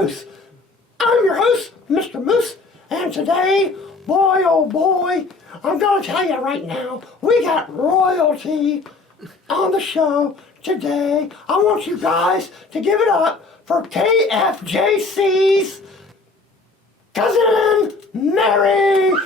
Moose. I'm your host, Mr. Moose, and today, boy oh boy, I'm gonna tell you right now, we got royalty on the show today. I want you guys to give it up for KFJC's Cousin Mary. Woo!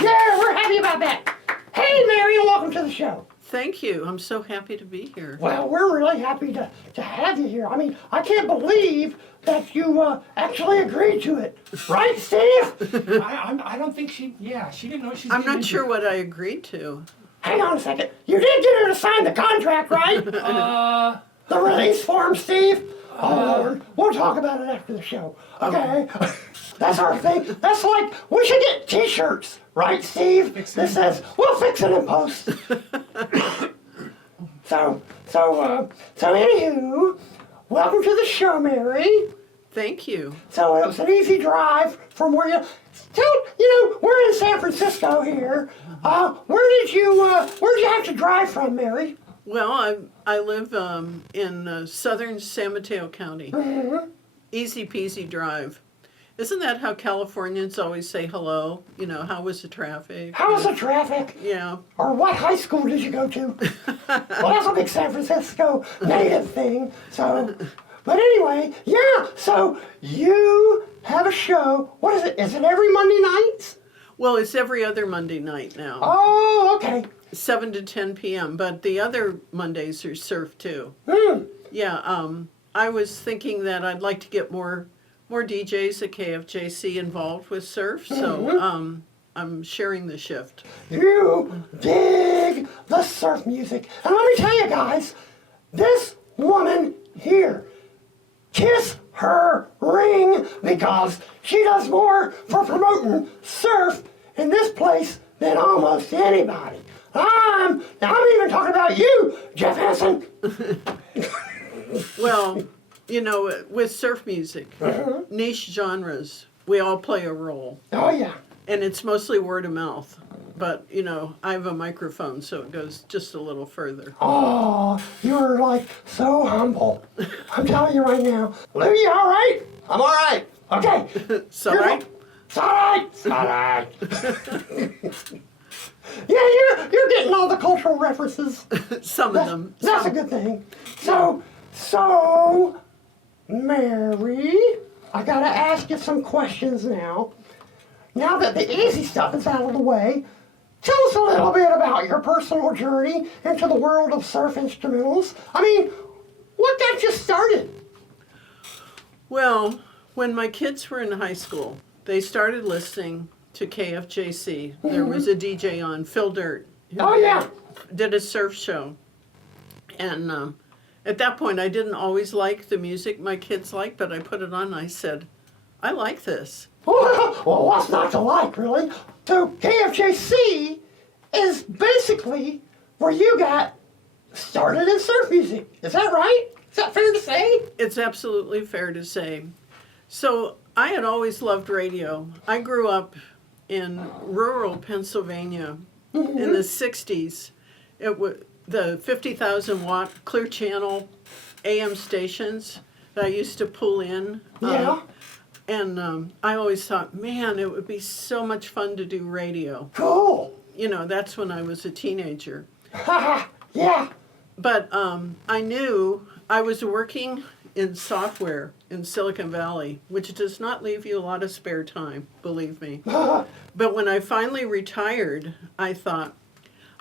Yeah, we're happy about that. Hey, Mary, and welcome to the show. Thank you. I'm so happy to be here. Well, we're really happy to have you here. I mean, I can't believe that you actually agreed to it. Right, Steve? I don't think she didn't know she's I'm getting not sure into it. what I agreed to. Hang on a second. You did get her to sign the contract, right? The release form, Steve? Oh, Lord. We'll talk about it after the show. Okay? That's our thing. That's like, we should get t-shirts, right, Steve? That says, we'll fix it in post. So anywho, welcome to the show, Mary. Thank you. So it was an easy drive from where you we're in San Francisco here. Where'd you have to drive from, Mary? Well, I live in southern San Mateo County. Mm-hmm. Easy peasy drive. Isn't that how Californians always say hello? You know, how was the traffic? How was the traffic? Yeah. Or what high school did you go to? Well, that's a big San Francisco native thing. So, but anyway, yeah. So you have a show. What is it? Is it every Monday nights? Well, it's every other Monday night now. Oh, okay. 7 to 10 p.m. But the other Mondays are surf too. Yeah. I was thinking that I'd like to get more DJs at KFJC involved with surf, so I'm sharing the shift. You dig the surf music. And let me tell you guys, this woman here, kiss her ring, because she does more for promoting surf in this place than almost anybody. I'm even talking about you, Jeff Hansen. Well, you know, with surf music, niche genres, we all play a role. Oh, yeah. And it's mostly word of mouth. But, you know, I have a microphone, so it goes just a little further. Oh, you're like so humble. I'm telling you right now. Lou, you all right? I'm all right. Okay. So, right? It's all right. It's all right. Yeah, you're getting all the cultural references. Some of them. That's a good thing. So, Mary, I gotta ask you some questions now. Now that the easy stuff is out of the way, tell us a little bit about your personal journey into the world of surf instrumentals. I mean, what got you started? Well, when my kids were in high school, they started listening to KFJC. There was a DJ on, Phil Dirt, Oh, yeah. did a surf show. And at that point, I didn't always like the music my kids liked, but I put it on and I said, I like this. Well, what's not to like, really? So KFJC is basically where you got started in surf music. Is that right? Is that fair to say? It's absolutely fair to say. So I had always loved radio. I grew up in rural Pennsylvania in the 60s. It was the 50,000 watt Clear Channel AM stations that I used to pull in. Yeah. And I always thought, man, it would be so much fun to do radio. Cool. You know, that's when I was a teenager. Yeah. But I knew I was working in software in Silicon Valley, which does not leave you a lot of spare time, believe me. But when I finally retired, I thought,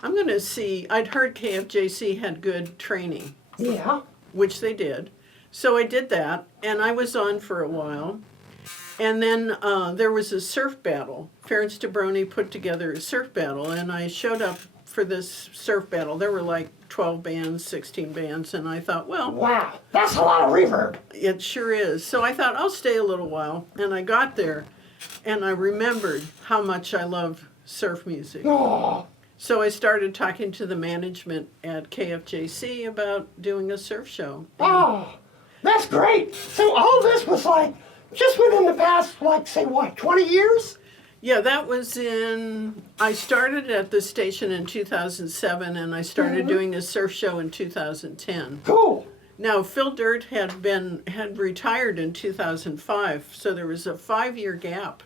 I'm going to see, I'd heard KFJC had good training. Yeah. Which they did. So I did that, and I was on for a while. And then there was a surf battle. Ference DeBroni put together a surf battle, and I showed up for this surf battle. There were like 12 bands, 16 bands, and I thought, well... Wow, that's a lot of reverb. It sure is. So I thought, I'll stay a little while. And I got there, and I remembered how much I love surf music. Oh. So I started talking to the management at KFJC about doing a surf show. Oh, that's great. So all this was like just within the past, like, say, what, 20 years? Yeah, that was I started at the station in 2007, and I started doing a surf show in 2010. Cool. Now, Phil Dirt had retired in 2005, so there was a 5-year gap.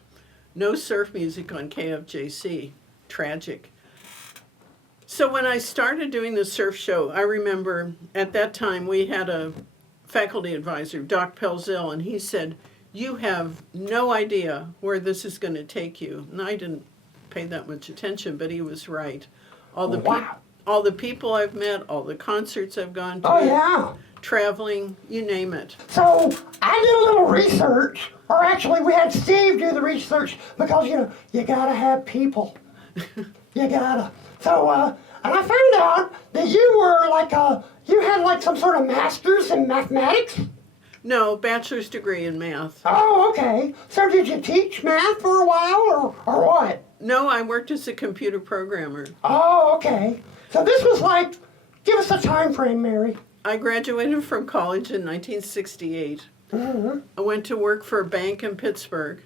No surf music on KFJC. Tragic. So when I started doing the surf show, I remember at that time we had a faculty advisor, Doc Pelzel, and he said, "You have no idea where this is going to take you." And I didn't pay that much attention, but he was right. Wow. All the people I've met, all the concerts I've gone to, Oh, yeah. traveling, you name it. So I did a little research, or actually we had Steve do the research because, you gotta have people. You gotta. So, and I found out that you were you had some sort of master's in mathematics? No, bachelor's degree in math. Oh, okay. So did you teach math for a while, or what? No, I worked as a computer programmer. Oh, okay. So this was give us a time frame, Mary. I graduated from college in 1968. Mm-hmm. I went to work for a bank in Pittsburgh.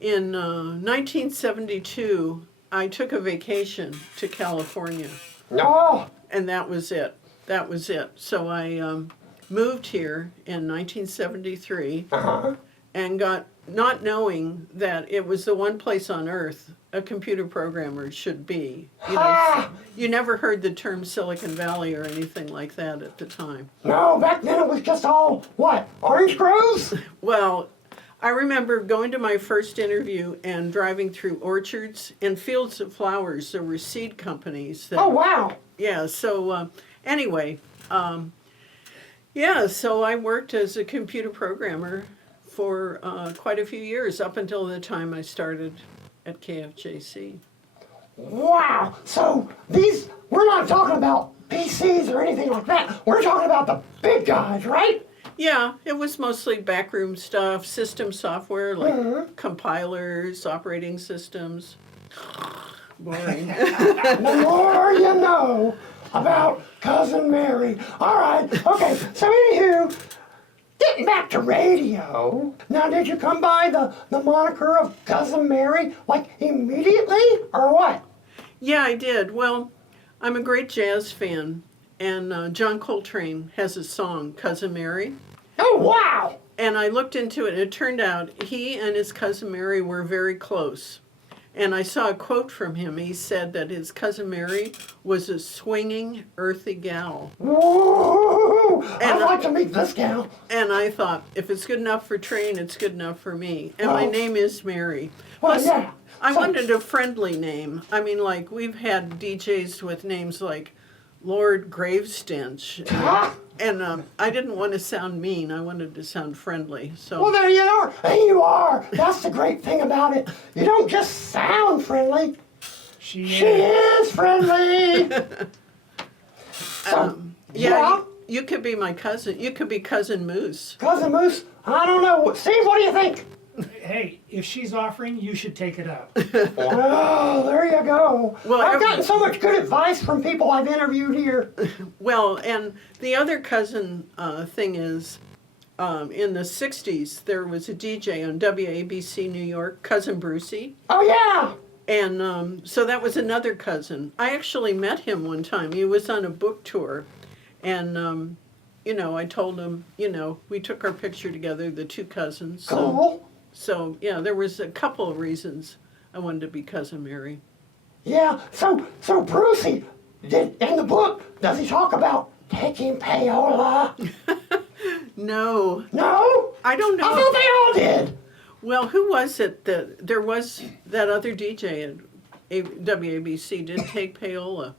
In 1972, I took a vacation to California, Oh, and that was it. That was it. So I moved here in 1973 uh-huh. and got, not knowing that it was the one place on earth a computer programmer should be. Ah! You never heard the term Silicon Valley or anything like that at the time. No, back then it was just all, what, orange groves? Well, I remember going to my first interview and driving through orchards and fields of flowers. There were seed companies that, Oh, wow. yeah, so anyway, yeah, so I worked as a computer programmer for quite a few years, up until the time I started at KFJC. Wow. So we're not talking about PCs or anything like that. We're talking about the big guys, right? Yeah, it was mostly backroom stuff, system software like compilers, operating systems. Boring. The more you know about Cousin Mary. All right. Okay. So anywho, getting back to radio. Now, did you come by the moniker of Cousin Mary immediately, or what? Yeah, I did. Well, I'm a great jazz fan, and John Coltrane has a song, Cousin Mary. Oh, wow. And I looked into it, and it turned out he and his cousin Mary were very close. And I saw a quote from him. He said that his cousin Mary was a swinging, earthy gal. Woo! And I'd like to meet this gal. And I thought, if it's good enough for Train, it's good enough for me. And my Well- name is Mary. Well, Plus, yeah. I So- wanted a friendly name. I mean, we've had DJs with names like Lord Gravestench. Huh? And I didn't want to sound mean. I wanted to sound friendly. So Well, there you are. And you are. That's the great thing about it. You don't just sound friendly. She is friendly. So, yeah, you could be my cousin. You could be Cousin Moose. Cousin Moose, I don't know. Steve, what do you think? Hey, if she's offering, you should take it up. Oh, there you go. Well, I've gotten so much good advice from people I've interviewed here. Well, and the other cousin thing is, in the 60s, there was a DJ on WABC New York, Cousin Brucey. Oh, yeah. And so that was another cousin. I actually met him one time. He was on a book tour. And, I told him, we took our picture together, the two cousins. Cool. So, yeah, there was a couple of reasons I wanted to be Cousin Mary. Yeah. So Brucey, in the book, does he talk about taking payola? No, No? I don't know. I thought they all did. Well, who was it that there was that other DJ at WABC didn't take payola?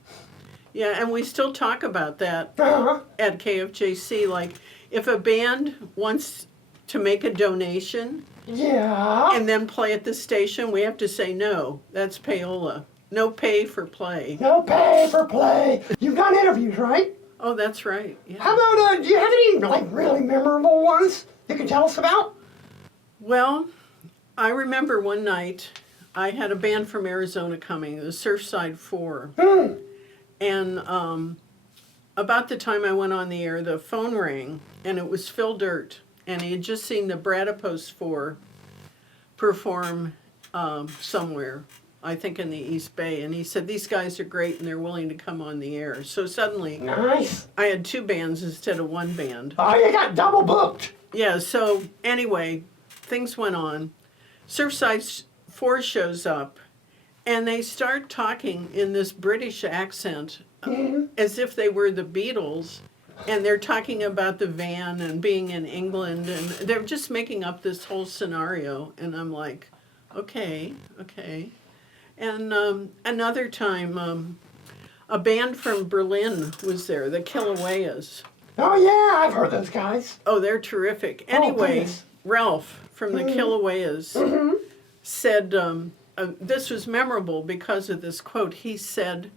Yeah, and we still talk about that Uh-huh. at KFJC. Like, if a band wants to make a donation Yeah. and then play at the station, we have to say no. That's payola. No pay for play. No pay for play. You've done interviews, right? Oh, that's right. Yeah. How about, do you have any, really memorable ones you can tell us about? Well, I remember one night I had a band from Arizona coming, the Surfside 4. And about the time I went on the air, the phone rang, and it was Phil Dirt. And he had just seen the Bradipos 4 perform somewhere. I think in the East Bay, and he said, these guys are great and they're willing to come on the air. So suddenly, Nice. I had 2 bands instead of 1 band. Oh, you got double booked. Yeah, so anyway, things went on. Surfside 4 shows up, and they start talking in this British accent as if they were the Beatles. And they're talking about the van and being in England, and they're just making up this whole scenario. And I'm like, okay. And another time, a band from Berlin was there, the Kilaueas. Oh, yeah, I've heard those guys. Oh, they're terrific. Anyway, goodness. Ralph from the Kilaueas said, this was memorable because of this quote. He said,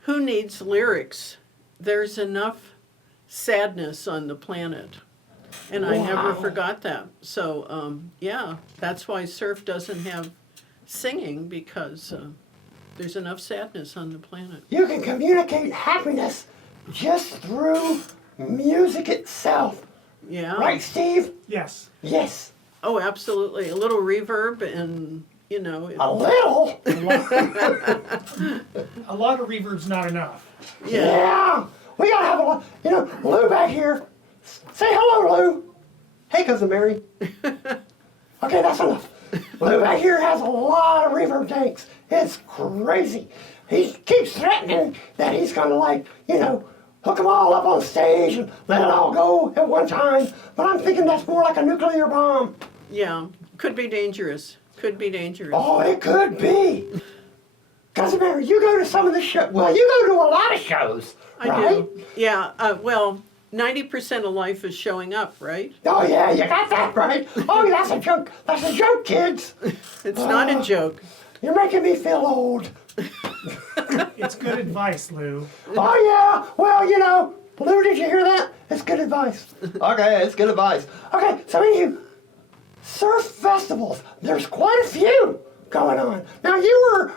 "Who needs lyrics? There's enough sadness on the planet." And I never forgot that. So, yeah, that's why surf doesn't have singing, because there's enough sadness on the planet. You can communicate happiness just through music itself. Yeah. Right, Steve? Yes. Yes. Oh, absolutely. A little reverb and, you know. A little? A lot of reverb's not enough. Yeah. We gotta have a lot. You know, Lou back here. Say hello, Lou. Hey, Cousin Mary. Okay, that's enough. Lou back here has a lot of reverb tanks. It's crazy. He keeps threatening that he's gonna, like, you know, hook them all up on stage and let it all go at one time. But I'm thinking that's more like a nuclear bomb. Yeah. Could be dangerous. Could be dangerous. Oh, it could be. Cousin Mary, you go to some of the shows. Well, you go to a lot of shows, right? I do. Yeah. Well, 90% of life is showing up, right? Oh, yeah, you got that right. Oh, that's a joke. That's a joke, kids. It's not a joke. You're making me feel old. It's good advice, Lou. Oh, yeah. Well, you know, Lou, did you hear that? It's good advice. Okay, it's good advice. Okay, so anywho, surf festivals. There's quite a few going on. Now, you were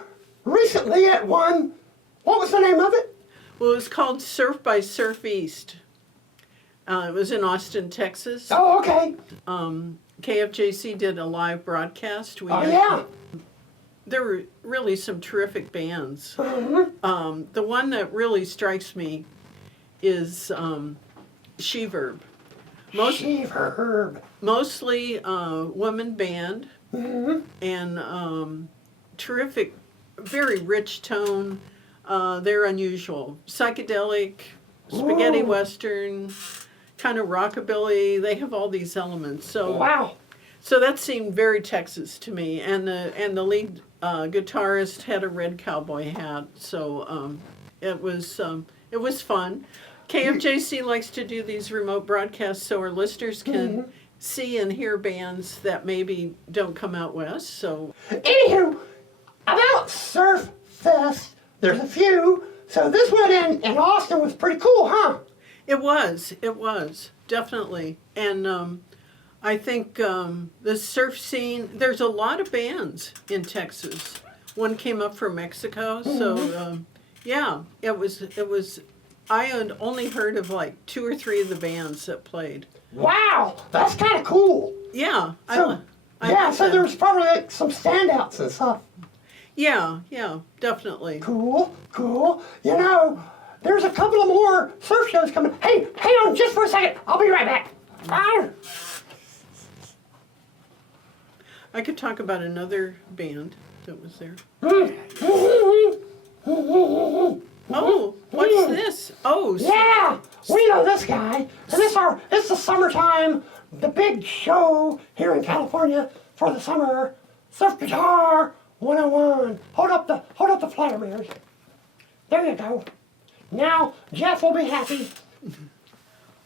recently at one. What was the name of it? Well, it was called Surf by Surf East. It was in Austin, Texas. Oh, okay. KFJC did a live broadcast. Oh, yeah. There were really some terrific bands. Mm-hmm. The one that really strikes me is She-Verb. She-Verb. Mostly woman band, and terrific, very rich tone. They're unusual. Psychedelic, spaghetti Ooh. western, kind of rockabilly. They have all these elements. So Wow. So that seemed very Texas to me, and the lead guitarist had a red cowboy hat, so it was fun. KFJC likes to do these remote broadcasts so our listeners can see and hear bands that maybe don't come out west. So Anywho, about Surf Fest, there's a few. So this one in Austin was pretty cool, huh? it was definitely, and I think the surf scene. There's a lot of bands in Texas. One came up from Mexico, so yeah, it was. I had only heard of like 2 or 3 of the bands that played. Wow, that's kind of cool. Yeah, So, I yeah, like so them. there's probably like some standouts and stuff. Yeah, definitely. Cool, cool. You know, there's a couple of more surf shows coming. Hey, hang on just for a second. I'll be right back. Arr. I could talk about another band that was there. Oh, what's this? Oh, Yeah, we know this guy. And it's the summertime, the big show here in California for the summer. Surf Guitar 101. Hold up the flyer, Mary. There you go. Now Jeff will be happy.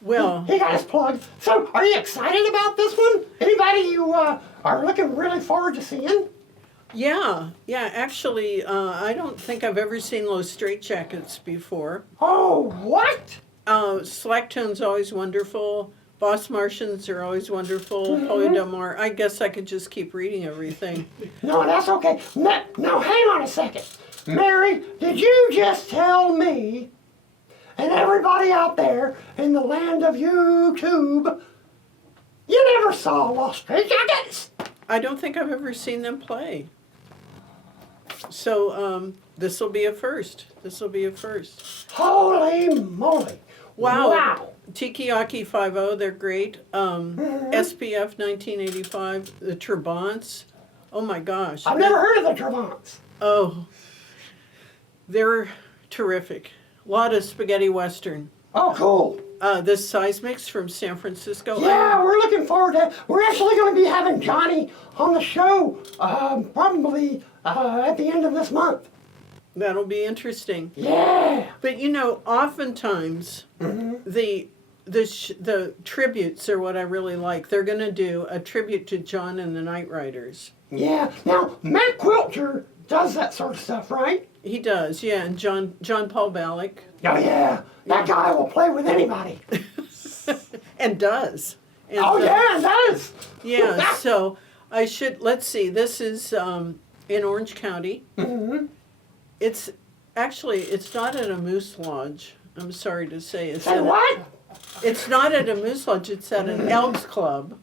well, He got his plug. So, are you excited about this one? Anybody you are looking really forward to seeing? yeah. Actually, I don't think I've ever seen Los Straitjackets before. Oh, what? Slack Tone's always wonderful. Boss Martians are always wonderful. Polly Del Mar. I guess I could just keep reading everything. No, that's okay. Now, hang on a second. Mary, did you just tell me and everybody out there in the land of YouTube, you never saw Los Straitjackets? I don't think I've ever seen them play. So this will be a first. This will be a first. Holy moly. Wow. Wow. Tikiaki 50, they're great. SPF 1985, the Trabants. Oh my gosh. I've never heard of the Trabants. Oh, they're terrific. A lot of spaghetti western. Oh, cool. This Seismics from San Francisco. Yeah, we're looking forward to it. We're actually going to be having Johnny on the show probably at the end of this month. That'll be interesting. Yeah. But you know, oftentimes the tributes are what I really like. They're going to do a tribute to John and the Night Riders. Yeah. Now, Matt Quilter does that sort of stuff, right? He does, yeah. And John Paul Ballack. Oh, yeah. That guy will play with anybody. And does. And, Oh, yeah, it does. Yeah, so let's see, this is in Orange County. It's not at a moose lodge. I'm sorry to say. Say what? It's not at a moose lodge, it's at an Elks Club.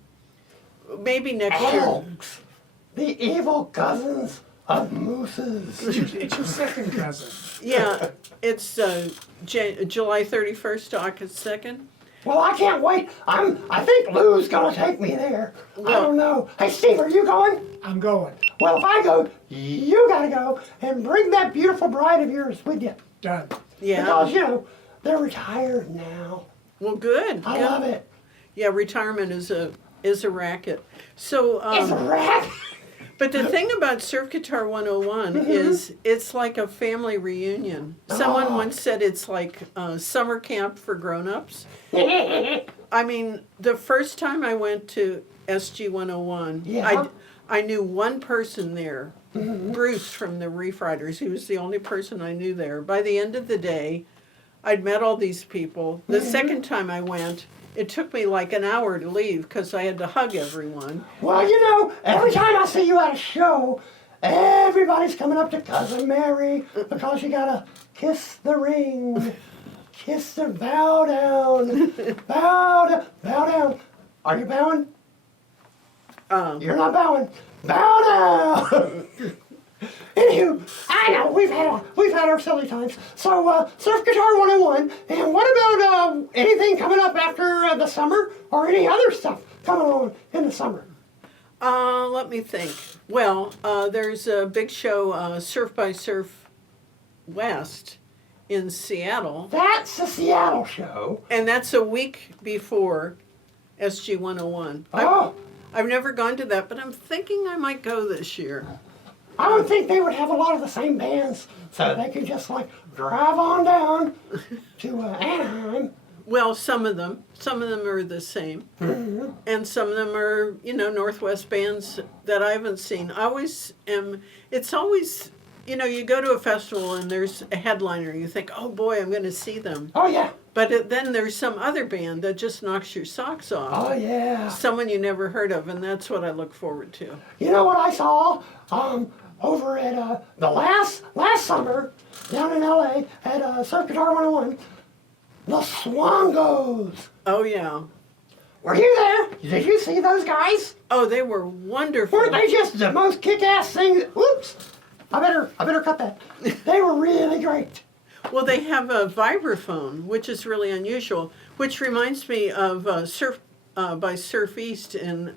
Maybe next year. Elks. The evil cousins of mooses. It's your second cousin. Yeah, it's July 31st to August 2nd. Well, I can't wait. I think Lou's gonna take me there. I don't know. Hey, Steve, are you going? I'm going. Well, if I go, you gotta go and bring that beautiful bride of yours with you. Done. Yeah. Because, you know, they're retired now. Well, good. I good. love it. Yeah, retirement is a racket. So It's a rat. but the thing about Surf Guitar 101 is it's like a family reunion. Someone once said it's like summer camp for grown-ups. I mean, the first time I went to SG 101, Yeah. I knew one person there, Bruce from the Reef Riders. He was the only person I knew there. By the end of the day, I'd met all these people. The second time I went, it took me like an hour to leave because I had to hug everyone. Well, you know, every time I see you at a show, everybody's coming up to Cousin Mary because you gotta kiss the ring. Kiss the bow down. Bow down. Are you bowing? You're not bowing. Bow down. Anywho, I know we've had our silly times. So Surf Guitar 101, and what about anything coming up after the summer, or any other stuff coming on in the summer? Let me think. Well, there's a big show, Surf by Surf West in Seattle. That's the Seattle show. And that's a week before SG 101. Oh, I've never gone to that, but I'm thinking I might go this year. I would think they would have a lot of the same bands, so they could just like drive on down to Anaheim. Well, some of them are the same, and some of them are, you know, Northwest bands that I haven't seen. It's always, you know, you go to a festival and there's a headliner, you think, oh boy, I'm going to see them. Oh yeah. But then there's some other band that just knocks your socks off. Oh yeah. Someone you never heard of, and that's what I look forward to. You know what I saw over at the last summer down in LA at Surf Guitar 101? The Swangos. Oh, yeah. Were you there? Did you see those guys? Oh, they were wonderful. Weren't they just the most kick-ass thing? Whoops! I better cut that. They were really great. Well, they have a vibraphone, which is really unusual, which reminds me of Surf by Surf East in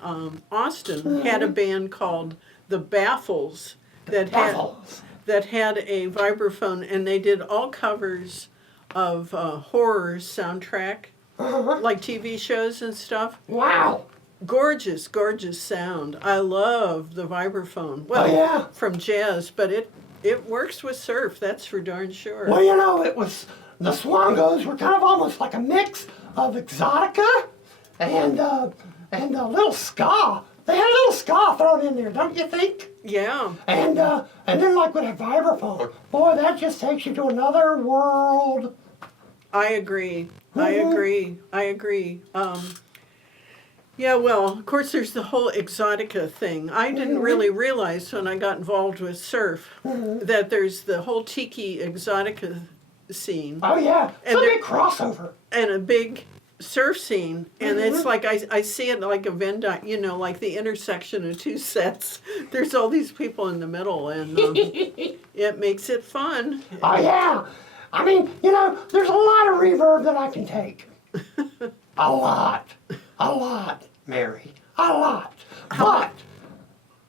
Austin had a band called the Baffles that had a vibraphone, and they did all covers of horror soundtrack, like TV shows and stuff. Wow. Gorgeous, gorgeous sound. I love the vibraphone. Well, from jazz, but it works with surf, that's for darn sure. Well, you know, the Swangos were kind of almost like a mix of exotica and a little ska. They had a little ska thrown in there, don't you think? Yeah. And then like with a vibraphone, boy, that just takes you to another world. I agree. I agree. Yeah, well, of course, there's the whole exotica thing. I didn't really realize when I got involved with surf that there's the whole tiki exotica scene. Oh yeah, it's a big crossover. And a big surf scene, and it's like I see it like a Venn like the intersection of two sets. There's all these people in the middle, and it makes it fun. Oh, yeah. I mean, there's a lot of reverb that I can take. A lot, Mary, a lot. But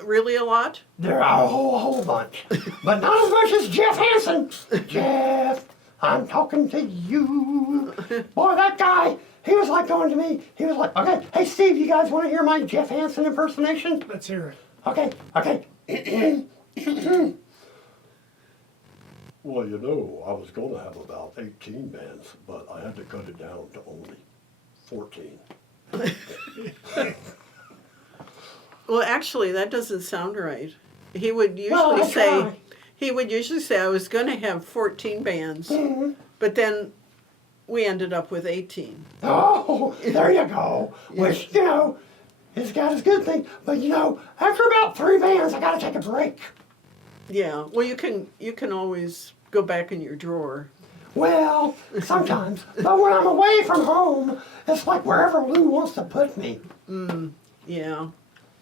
Really a lot? there are a whole bunch, but not as much as Jeff Hansen. Jeff, I'm talking to you. Boy, that guy, he was like going to me. He was like, okay, hey, Steve, you guys want to hear my Jeff Hansen impersonation? Let's hear it. Okay. Well, I was going to have about 18 bands, but I had to cut it down to only 14. Well, actually, that doesn't sound right. He would Well, usually I say, try. I was going to have 14 bands, but then we ended up with 18. Oh, there you go. Which, has got his good thing. But, after about 3 bands, I got to take a break. Yeah. Well, you can always go back in your drawer. Well, sometimes. But when I'm away from home, it's like wherever Lou wants to put me. Yeah.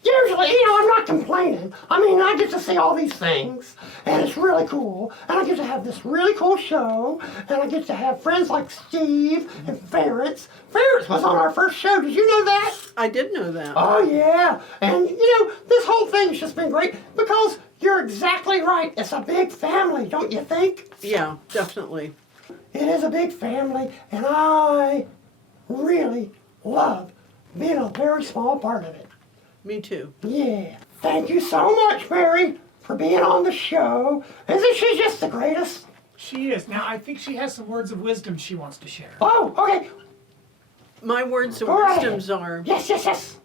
Usually, I'm not complaining. I mean, I get to see all these things, and it's really cool. And I get to have this really cool show, and I get to have friends like Steve and Ferrets. Ferrets was on our first show. Did you know that? I did know that. Oh, yeah. And, this whole thing's just been great because you're exactly right. It's a big family, don't you think? Yeah, definitely. It is a big family, and I really love being a very small part of it. Me too. Yeah. Thank you so much, Mary, for being on the show. Isn't she just the greatest? She is. Now, I think she has some words of wisdom she wants to share. Oh, okay. My words of Go right wisdoms are, Yes.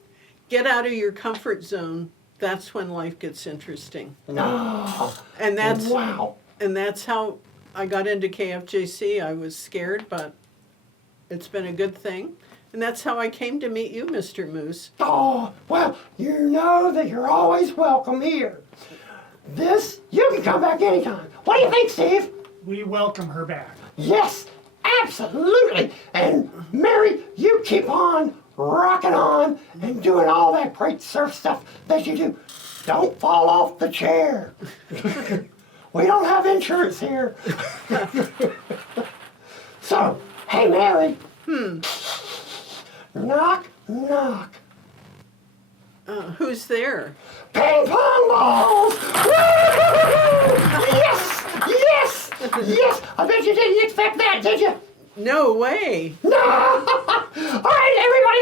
get out of your comfort zone. That's when life gets interesting. No. And Wow. that's how I got into KFJC. I was scared, but it's been a good thing. And that's how I came to meet you, Mr. Moose. Oh, well, you know that you're always welcome here. You can come back anytime. What do you think, Steve? We welcome her back. Yes, absolutely. And Mary, you keep on rocking on and doing all that great surf stuff that you do. Don't fall off the chair. We don't have insurance here. So, hey, Mary. Knock, knock. Who's there? Ping pong balls! Woo! Yes! I bet you didn't expect that, did you? No way. No! All right, everybody,